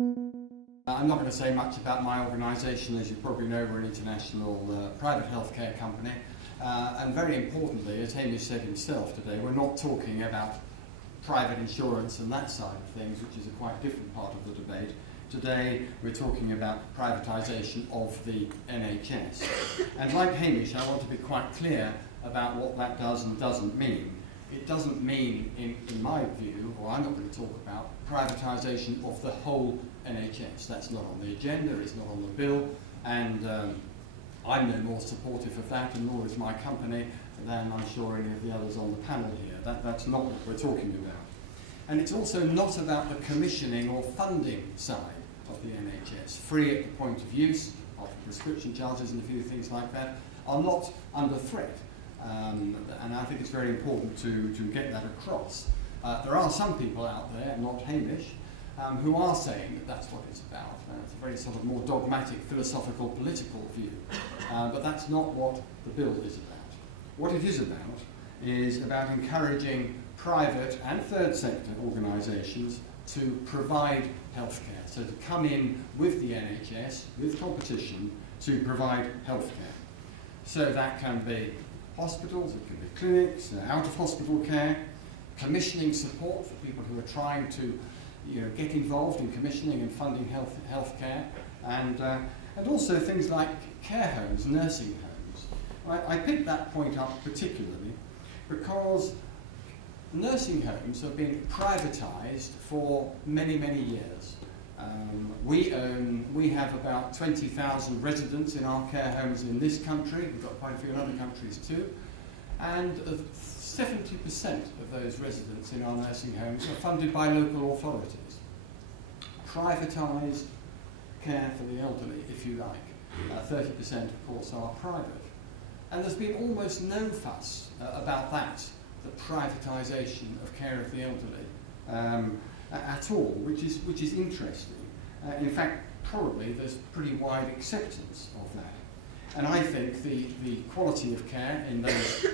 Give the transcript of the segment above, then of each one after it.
I'm not going to say much about my organisation. As you probably know, we're an international private healthcare company. And very importantly, as Hamish said himself today, we're not talking about private insurance and that side of things, which is a quite different part of the debate. Today, we're talking about privatisation of the NHS. And like Hamish, I want to be quite clear about what that does and doesn't mean. It doesn't mean, in my view, or I'm not going to talk about, privatisation of the whole NHS. That's not on the agenda, it's not on the bill, and I'm no more supportive of that, and nor is my company, than I'm sure any of the others on the panel here. That's not what we're talking about. And it's also not about the commissioning or funding side of the NHS. Free at the point of use, of prescription charges and a few things like that, are not under threat. And I think it's very important to get that across. There are some people out there, not Hamish, who are saying that that's what it's about. It's a very sort of more dogmatic, philosophical, political view. But that's not what the bill is about. What it is about encouraging private and third sector organisations to provide healthcare. So to come in with the NHS, with competition, to provide healthcare. So that can be hospitals, it can be clinics, out-of-hospital care, commissioning support for people who are trying to get involved in commissioning and funding healthcare, and also things like care homes, nursing homes. I picked that point up particularly because nursing homes have been privatised for many, many years. We have about 20,000 residents in our care homes in this country. We've got quite a few in other countries too. And 70% of those residents in our nursing homes are funded by local authorities. Privatised care for the elderly, if you like. 30% of course are private. And there's been almost no fuss about that, the privatisation of care of the elderly, at all, which is interesting. In fact, probably there's pretty wide acceptance of that. And I think the quality of care in those,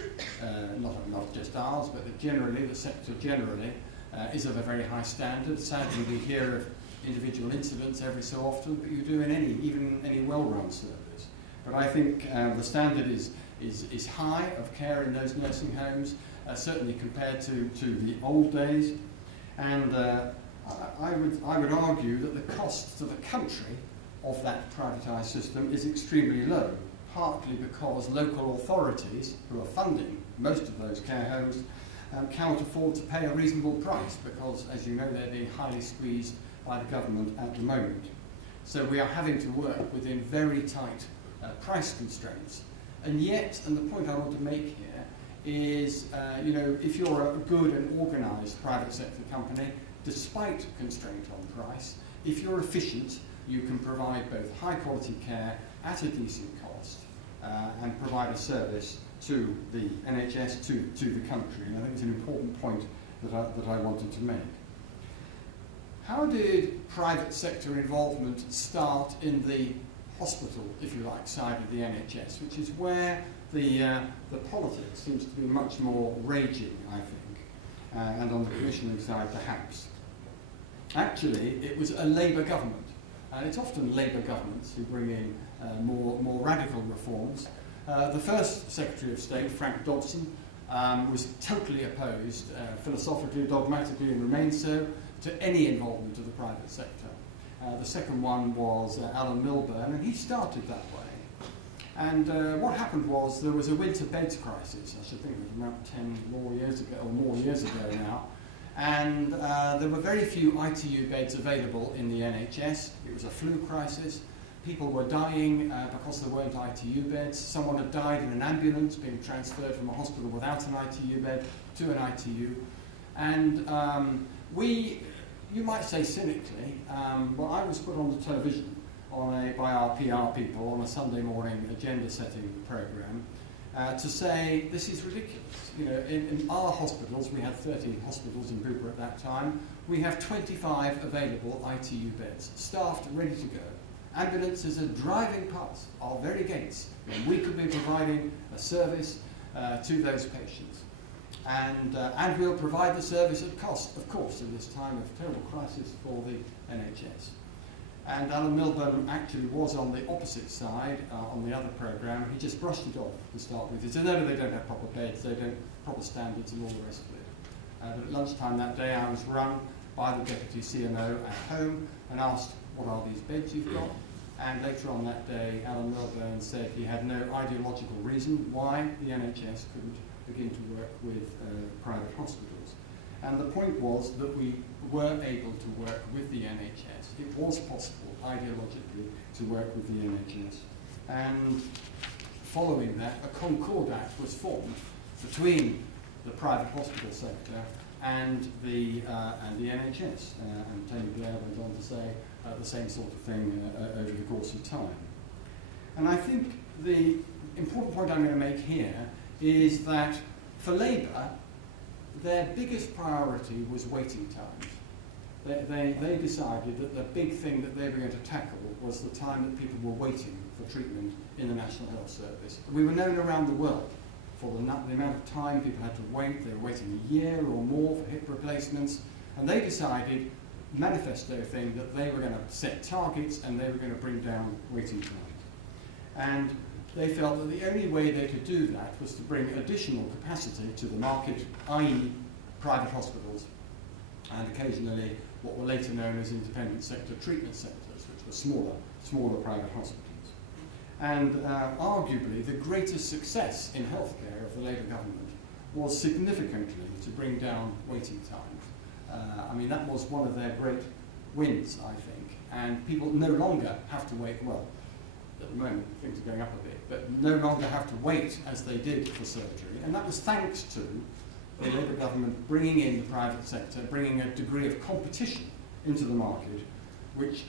not just ours, but generally, the sector generally, is of a very high standard. Sadly, we hear of individual incidents every so often, but you do in even any well-run service. But I think the standard is high of care in those nursing homes, certainly compared to the old days. And I would argue that the cost to the country of that privatised system is extremely low, partly because local authorities who are funding most of those care homes cannot afford to pay a reasonable price because, as you know, they're being highly squeezed by the government at the moment. So we are having to work within very tight price constraints. And yet, and the point I want to make here is, if you're a good and organised private sector company, despite constraint on price, if you're efficient, you can provide both high quality care at a decent cost and provide a service to the NHS, to the country. And I think it's an important point that I wanted to make. How did private sector involvement start in the hospital, if you like, side of the NHS, which is where the politics seems to be much more raging, I think, and on the commissioning side perhaps. Actually, it was a Labour government, and it's often Labour governments who bring in more radical reforms. The first Secretary of State, Frank Dodson, was totally opposed, philosophically, dogmatically, and remains so, to any involvement of the private sector. The second one was Alan Milburn, and he started that way. And what happened was there was a winter beds crisis, I should think it was about 10 more years ago, or more years ago now, and there were very few ITU beds available in the NHS. It was a flu crisis. People were dying because there weren't ITU beds. Someone had died in an ambulance being transferred from a hospital without an ITU bed to an ITU. And you might say cynically, well, I was put on the television by our PR people on a Sunday morning agenda-setting programme to say this is ridiculous. In our hospitals, we had 13 hospitals in BUPA at that time. We have 25 available ITU beds, staffed, ready to go. Ambulances are driving past our very gates when we could be providing a service to those patients. And we'll provide the service at cost, of course, in this time of terrible crisis for the NHS. And Alan Milburn actually was on the opposite side, on the other programme. He just brushed it off to start with. He said, no, they don't have proper beds, they don't have proper standards and all the rest of it. But at lunchtime that day, I was rung by the Deputy CMO at home and asked, what are these beds you've got? And later on that day, Alan Milburn said he had no ideological reason why the NHS couldn't begin to work with private hospitals. And the point was that we were able to work with the NHS. It was possible, ideologically, to work with the NHS. And following that, a Concordat was formed between the private hospital sector and the NHS. And Tony Blair went on to say the same sort of thing over the course of time. And I think the important point I'm going to make here is that for Labour, their biggest priority was waiting times. They decided that the big thing that they were going to tackle was the time that people were waiting for treatment in the National Health Service. We were known around the world for the amount of time people had to wait. They were waiting a year or more for hip replacements. And they decided, manifesto thing, that they were going to set targets and they were going to bring down waiting times. And they felt that the only way they could do that was to bring additional capacity to the market, i.e. private hospitals, and occasionally what were later known as independent sector treatment centres, which were smaller private hospitals. And arguably the greatest success in healthcare of the Labour government was significantly to bring down waiting times. I mean, that was one of their great wins, I think, and people no longer have to wait, well, at the moment things are going up a bit, but no longer have to wait as they did for surgery, and that was thanks to the Labour government bringing in the private sector, bringing a degree of competition into the market, which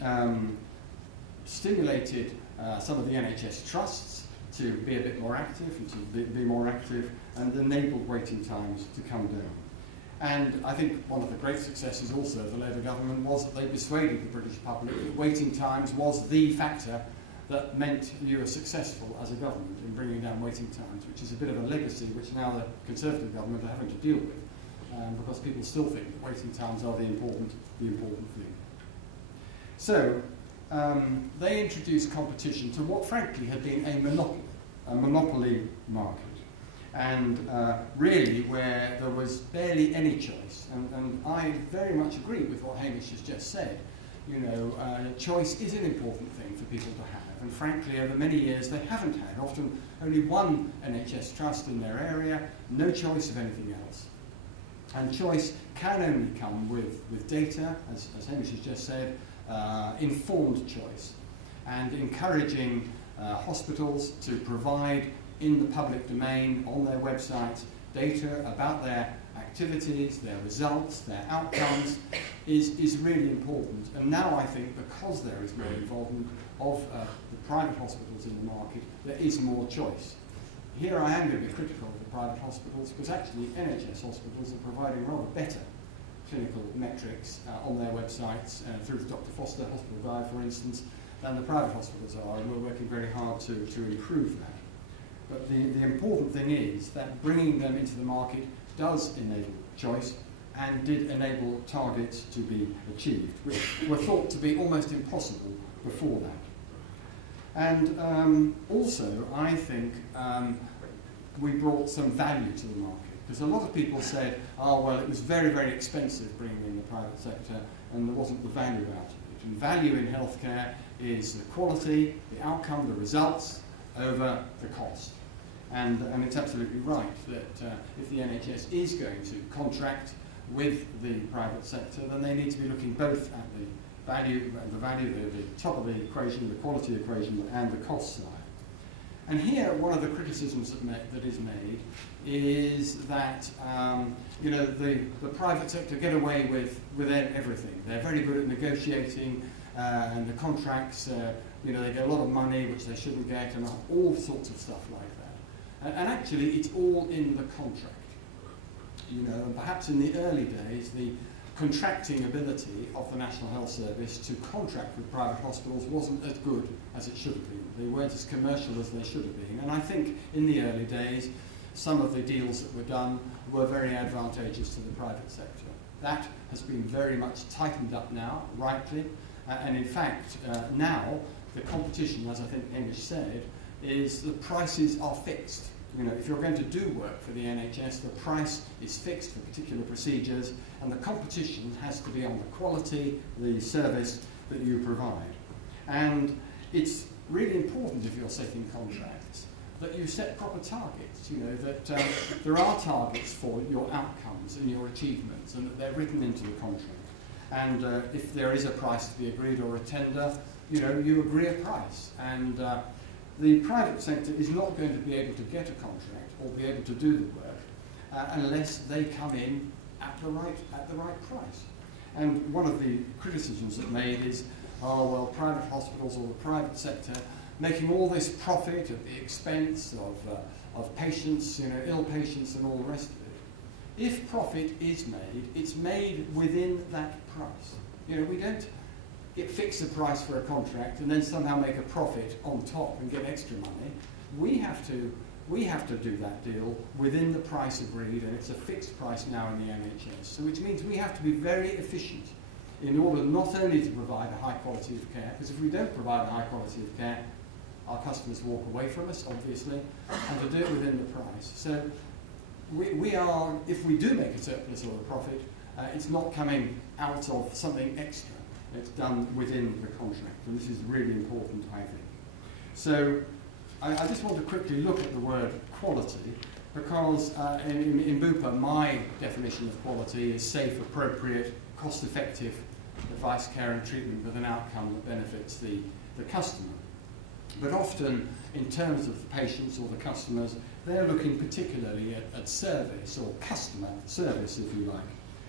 stimulated some of the NHS trusts to be a bit more active and to be more active, and enabled waiting times to come down. And I think one of the great successes also of the Labour government was that they persuaded the British public that waiting times was the factor that meant you were successful as a government in bringing down waiting times, which is a bit of a legacy which now the Conservative government are having to deal with, because people still think that waiting times are the important thing. So they introduced competition to what frankly had been a monopoly market, and really where there was barely any choice. And I very much agree with what Hamish has just said. You know, choice is an important thing for people to have. And frankly, over many years, they haven't had, often only one NHS trust in their area, no choice of anything else. And choice can only come with data, as Hamish has just said, informed choice, and encouraging hospitals to provide in the public domain, on their websites, data about their activities, their results, their outcomes, is really important. And now I think because there is more involvement of the private hospitals in the market, there is more choice. Here I am going to be critical of the private hospitals, because actually NHS hospitals are providing rather better clinical metrics on their websites, through the Dr. Foster Hospital Guide, for instance, than the private hospitals are, and we're working very hard to improve that. But the important thing is that bringing them into the market does enable choice, and did enable targets to be achieved, which were thought to be almost impossible before that. And also, I think we brought some value to the market, because a lot of people said, oh, well, it was very, very expensive bringing in the private sector, and there wasn't the value out of it. And value in healthcare is the quality, the outcome, the results, over the cost. And it's absolutely right that if the NHS is going to contract with the private sector, then they need to be looking both at the value, the top of the equation, the quality equation, and the cost side. And here, one of the criticisms that is made is that you know, the private sector get away with everything. They're very good at negotiating, and the contracts, you know, they get a lot of money which they shouldn't get, and all sorts of stuff like that. And actually, it's all in the contract. You know, and perhaps in the early days, the contracting ability of the National Health Service to contract with private hospitals wasn't as good as it should have been. They weren't as commercial as they should have been. And I think in the early days, some of the deals that were done were very advantageous to the private sector. That has been very much tightened up now, rightly, And in fact, now the competition, as I think Hamish said, is the prices are fixed. You know, if you're going to do work for the NHS, the price is fixed for particular procedures, and the competition has to be on the quality, the service that you provide. And it's really important, if you're setting contracts, that you set proper targets, you know, that there are targets for your outcomes and your achievements, and that they're written into the contract. And if there is a price to be agreed or a tender, you know, you agree a price. And the private sector is not going to be able to get a contract or be able to do the work unless they come in at the right price. And one of the criticisms that made is, oh well, private hospitals or the private sector making all this profit at the expense of patients, you know, ill patients and all the rest of it. If profit is made, it's made within that price. You know, we don't fix a price for a contract and then somehow make a profit on top and get extra money. We have to do that deal within the price agreed, and it's a fixed price now in the NHS. So which means we have to be very efficient in order not only to provide a high quality of care, because if we don't provide a high quality of care, our customers walk away from us, obviously, and to do it within the price. So we are, if we do make a surplus or a profit, it's not coming out of something extra. It's done within the contract, and this is really important, I think. So I just want to quickly look at the word quality, because in BUPA, my definition of quality is safe, appropriate, cost-effective advice, care and treatment with an outcome that benefits the customer. But often, in terms of the patients or the customers, they're looking particularly at service or customer service, if you like.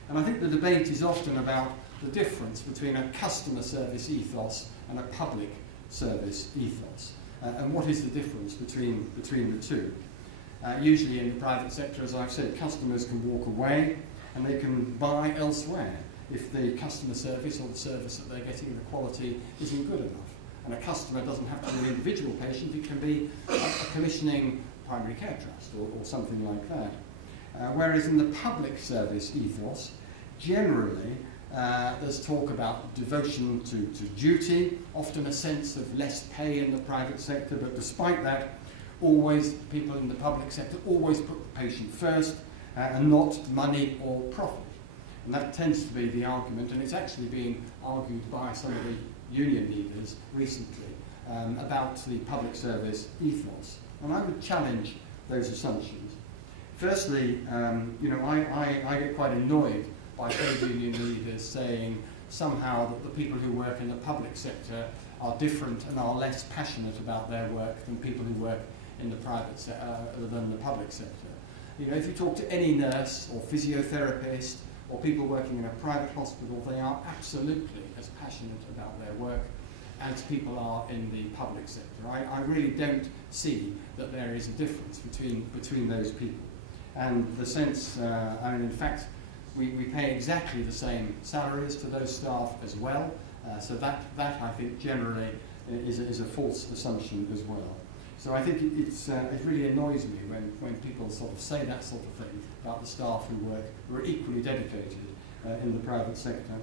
And I think the debate is often about the difference between a customer service ethos and a public service ethos. And what is the difference between the two? Usually in the private sector, as I've said, customers can walk away and they can buy elsewhere if the customer service or the service that they're getting, the quality, isn't good enough. And a customer doesn't have to be an individual patient, it can be a commissioning primary care trust or something like that. Whereas in the public service ethos, generally, there's talk about devotion to duty, often a sense of less pay in the private sector, but despite that, always people in the public sector always put the patient first and not money or profit. And that tends to be the argument, and it's actually being argued by some of the union leaders recently about the public service ethos. And I would challenge those assumptions. Firstly, you know, I get quite annoyed by trade union leaders saying somehow that the people who work in the public sector are different and are less passionate about their work than people who work in the private than the public sector. You know, if you talk to any nurse or physiotherapist or people working in a private hospital, they are absolutely as passionate about their work as people are in the public sector. I really don't see that there is a difference between those people. And the sense, I mean, in fact, we pay exactly the same salaries to those staff as well, so that I think generally is a false assumption as well. So I think it really annoys me when people sort of say that sort of thing about the staff who are equally dedicated in the private sector.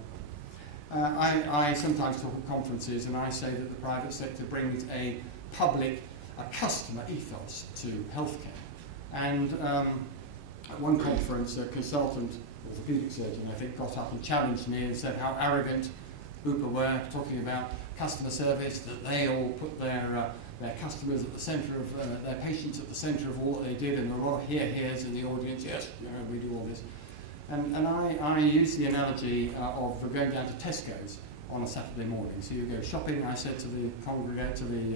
I sometimes talk at conferences and I say that the private sector brings a customer ethos to healthcare. And at one conference, a consultant, orthopedic surgeon, I think, got up and challenged me and said how arrogant BUPA were, talking about customer service, that they all put their customers at the centre of their patients at the centre of all that they did, and there were a lot of here's in the audience. Yes, you know, we do all this. And I use the analogy of going down to Tesco's on a Saturday morning. So you go shopping. I said to the congregate, to the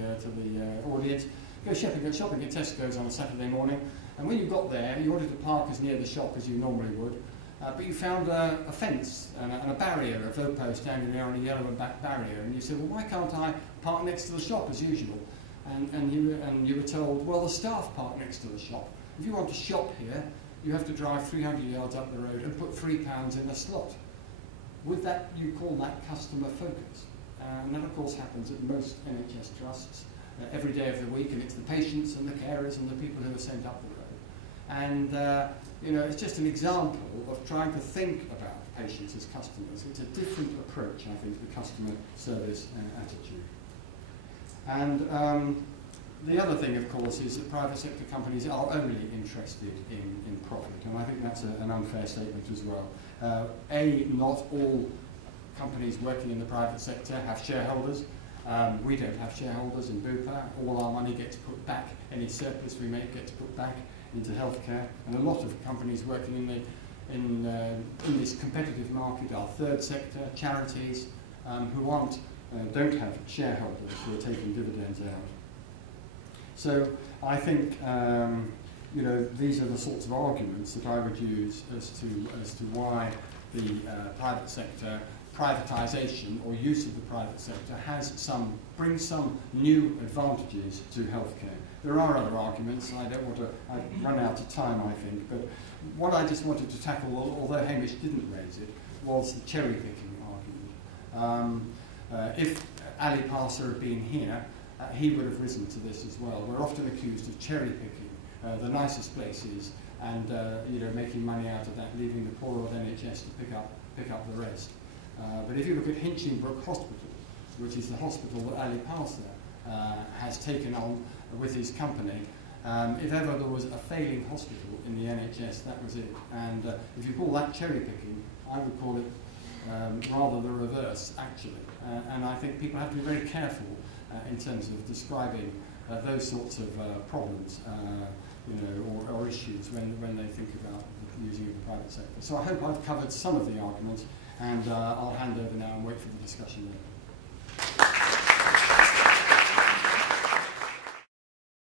audience, go shopping at Tesco's on a Saturday morning. And when you got there, you wanted to park as near the shop as you normally would, but you found a fence and a barrier, a VOPO standing there on a yellow and black barrier, and you said, well, why can't I park next to the shop as usual? And you were told, well, the staff park next to the shop. If you want to shop here, you have to drive 300 yards up the road and put £3 in a slot. Would that, you call that customer focus? And that, of course, happens at most NHS trusts every day of the week, and it's the patients and the carers and the people who are sent up the road. And you know, it's just an example of trying to think about patients as customers. It's a different approach, I think, to customer service attitude. And the other thing, of course, is that private sector companies are only interested in profit, and I think that's an unfair statement as well. Not all companies working in the private sector have shareholders. We don't have shareholders in BUPA. All our money gets put back, any surplus we make gets put back into healthcare, and a lot of companies working in this competitive market are third sector, charities, who don't have shareholders who are taking dividends out. So I think these are the sorts of arguments that I would use as to why the private sector privatisation or use of the private sector brings some new advantages to healthcare. There are other arguments, and I've run out of time, I think, but what I just wanted to tackle, although Hamish didn't raise it, was the cherry-picking argument. If Ali Parser had been here, he would have risen to this as well. We're often accused of cherry-picking the nicest places and making money out of that, leaving the poor old NHS to pick up the rest. But if you look at Hinchinbrook Hospital, which is the hospital that Ali Parser has taken on with his company, if ever there was a failing hospital in the NHS, that was it. And if you call that cherry-picking, I would call it rather the reverse, actually. And I think people have to be very careful in terms of describing those sorts of problems, or issues when they think about using the private sector. So I hope I've covered some of the arguments, and I'll hand over now and wait for the discussion later.